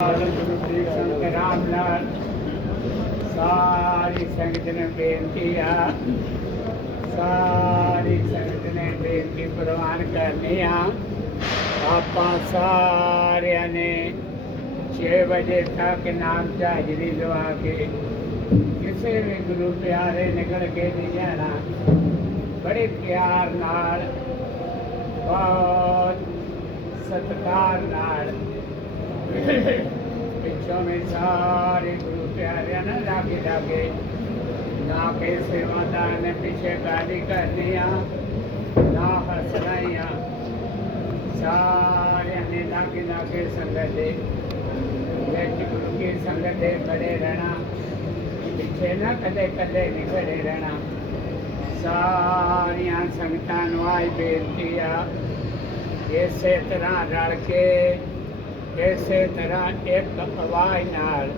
ਗੁਰੂ ਸੰਤ ਰਾਮ ਲਾਲ ਸਾਰੀ ਸੰਗਤ ਨੇ ਬੇਨਤੀ ਆ ਸਾਰੀ ਸੰਗਤ ਨੇ ਬੇਨਤੀ ਪ੍ਰਵਾਨ ਕਰਨੀ ਆ ਆਪਾਂ ਸਾਰਿਆਂ ਨੇ 6 ਵਜੇ ਤੱਕ ਨਾਮ ਚਾਹਜਰੀ ਲਵਾ ਕੇ ਕਿਸੇ ਵੀ ਗੁਰੂ ਪਿਆਰੇ ਨਿਕਲ ਕੇ ਨਹੀਂ ਜਾਣਾ ਬੜੇ ਪਿਆਰ ਨਾਲ ਬਹੁਤ ਸਤਿਕਾਰ ਨਾਲ ਪਿੱਛੋਂ ਮੇ ਸਾਰੇ ਗੁਰੂ ਪਿਆਰਿਆਂ ਨੇ ਲਾਗੇ ਲਾਗੇ ਨਾ ਕੇ ਸੇਵਾਦਾਰ ਨੇ ਪਿੱਛੇ ਗਾਲੀ ਕਰਨੀ ਨਾ ਹਸਣਾਈਆਂ। ਸਾਰਿਆਂ ਨੇ ਲਾਗੇ ਲਾਗੇ ਸੰਗਤ ਦੇ ਵਿੱਚ ਗੁਰੂ ਕੀ ਸੰਗਤ ਦੇ ਬੜੇ ਰਹਿਣਾ, ਪਿੱਛੇ ਨਾ ਕਦੇ ਕਦੇ ਨਹੀਂ ਖੜੇ ਰਹਿਣਾ। ਸਾਰੀਆਂ ਸੰਗਤਾਂ ਨੂੰ ਆਈ ਬੇਨਤੀ ਆ, ਇਸੇ ਤਰ੍ਹਾਂ ਰਲ ਕੇ ਇਸੇ ਤਰ੍ਹਾਂ ਇੱਕ ਆਵਾਜ਼ ਨਾਲ,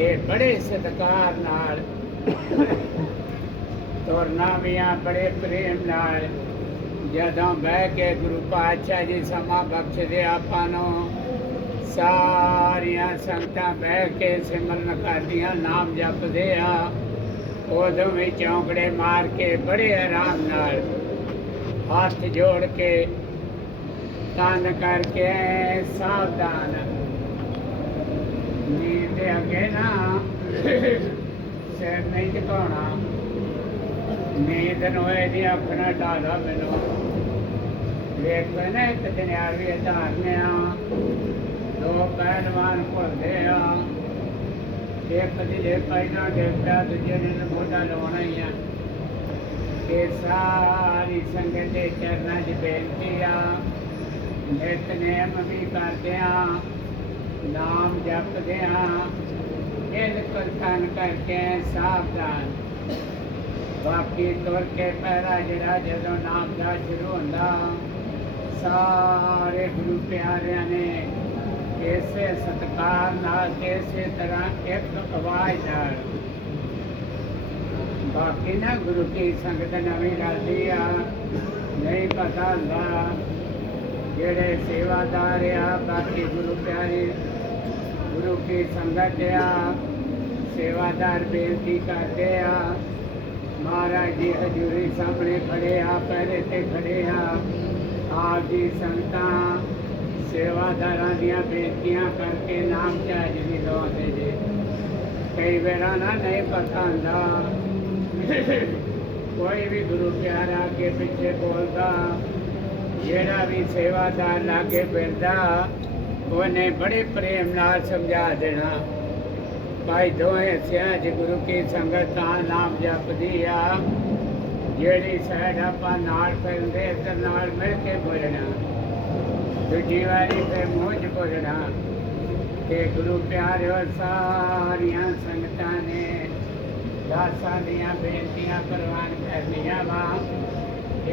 ਇਹ ਬੜੇ ਸਤਿਕਾਰ ਨਾਲ ਤੁਰਨਾ ਵੀ ਆ, ਬੜੇ ਪ੍ਰੇਮ ਨਾਲ, ਜਦੋਂ ਬਹਿ ਕੇ ਗੁਰੂ ਪਾਤਸ਼ਾਹ ਜੀ ਸਮਾਂ ਬਖਸ਼ਦੇ ਆਪਾਂ ਨੂੰ, ਸਾਰੀਆਂ ਸੰਗਤਾਂ ਬਹਿ ਕੇ ਸਿਮਰਨ ਕਰਦੀਆਂ, ਨਾਮ ਜਪਦੇ ਆ, ਉਦੋਂ ਵੀ ਚੌਂਕੜੇ ਮਾਰ ਕੇ ਬੜੇ ਆਰਾਮ ਨਾਲ ਹੱਥ ਜੋੜ ਕੇ ਤਨ ਕਰਕੇ ਸਾਵਧਾਨ। ਨੀਂਦ ਦੇ ਅੱਗੇ ਨਾ ਸਿਰ ਨਹੀਂ ਝੁਕਾਉਣਾ। ਨੀਂਦ ਨੂੰ ਇਹਦੀ ਅੱਖ ਢਾਲਾ ਮੈਨੂੰ। ਵੇਖ ਨਾ, ਇੱਕ ਦਿਨਾਰ ਵੀ ਧਾਰਨੇ ਆ। ਦੋ ਪਹਿਲਵਾਨ ਭੁੱਲਦੇ ਆ। ਇੱਕ ਜਿਹੜੇ ਪਹਿਲਾਂ ਡੇਪਿਆ ਦੂਜੇ ਨੇ ਮੋਢਾ ਲਾਉਣਾ ਹੀ ਆ। ਇਹ ਸਾਰੀ ਸੰਗਤ ਦੇ ਚਰਨਾਂ 'ਚ ਬੇਨਤੀ ਆ। ਨਿਤਨੇਮ ਵੀ ਕਰਦੇ ਆ ਨਾਮ ਜਪਦੇ ਆ ਇਹ ਕਰਤਨ ਕਰਕੇ ਸਾਵਧਾਨ। ਬਾਕੀ ਤੁਰ ਕੇ ਪਹਿਰਾ ਜਿਹੜਾ ਜਦੋਂ ਨਾਮ ਦਾ ਸ਼ੁਰੂ ਹੁੰਦਾ, ਸਾਰੇ ਗੁਰੂ ਪਿਆਰਿਆਂ ਨੇ ਇਸੇ ਸਤਕਾਰ ਨਾਲ ਇਸੇ ਤਰ੍ਹਾਂ ਇੱਕ ਆਵਾਜ਼ ਨਾਲ। ਬਾਕੀ ਨਾ ਗੁਰੂ ਕੀ ਸੰਗਤ ਨਵੀਂ ਰਲਦੀ ਆ, ਨਹੀਂ ਪਤਾ ਹੁੰਦਾ। ਜਿਹੜੇ ਸੇਵਾਦਾਰ ਆ, ਬਾਕੀ ਗੁਰੂ ਪਿਆਰੇ, ਗੁਰੂ ਕੀ ਸੰਗਤ ਆ, ਸੇਵਾਦਾਰ ਬੇਨਤੀ ਕਰਦੇ ਆ। ਮਹਾਰਾਜ ਜੀ ਹਜ਼ੂਰੀ ਸਾਹਮਣੇ ਖੜੇ ਆ ਪਹਿਰੇ ਤੇ ਖੜੇ ਆ। ਆਪ ਜੀ ਸੰਗਤਾਂ, ਸੇਵਾਦਾਰਾਂ ਦੀਆਂ ਬੇਨਤੀਆਂ ਕਰਕੇ ਨਾਮ ਚਾਹਜਰੀ ਲਾਉਂਦੇ ਜੇ ਕਈ ਵੇਰਾਂ ਨਾ ਨਹੀਂ ਪਤਾ ਹੁੰਦਾ। ਕੋਈ ਵੀ ਗੁਰੂ ਪਿਆਰਾ ਕੇ ਪਿੱਛੇ ਬੋਲਦਾ। ਜਿਹੜਾ ਵੀ ਸੇਵਾਦਾਰ ਲਾਗੇ ਫਿਰਦਾ, ਉਹਨੇ ਬੜੇ ਪ੍ਰੇਮ ਨਾਲ ਸਮਝਾ ਦੇਣਾ। ਭਾਈ ਦੋਹੇ ਸਿਆਂ ਗੁਰੂ ਕੀ ਸੰਗਤ ਤਾਂ ਨਾਮ ਜਪਦੀ ਆ। ਜਿਹੜੀ ਸਾਈਡ ਆਪਾਂ ਨਾਲ ਫਿਰਦੇ ਤੇ ਨਾਲ ਮਿਲ ਕੇ ਬੋਲਣਾ। ਦੂਜੀ ਵਾਰੀ ਤੇ ਮੂੰਹ 'ਚ ਬੋਲਣਾ ਤੇ ਗੁਰੂ ਪਿਆਰਿਓ, ਸਾਰੀਆਂ ਸੰਗਤਾਂ ਨੇ ਦਾਸਾਂ ਦੀਆਂ ਬੇਨਤੀਆਂ ਪ੍ਰਵਾਨ ਕਰਨੀਆਂ ਵਾ।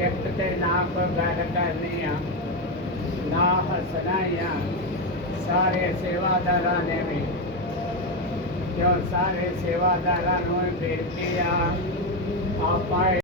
ਇੱਕ ਤੇ ਨਾ ਕੋਈ ਗੱਲ ਕਰਨੀ ਆ ਨਾ ਹੱਸਣਾ ਆ ਸਾਰੇ ਸੇਵਾਦਾਰਾਂ ਨੇ ਵੀ ਕਿਉਂ ਸਾਰੇ ਸੇਵਾਦਾਰਾਂ ਨੂੰ ਬੇਨਤੀ ਆ ਆਪਾਂ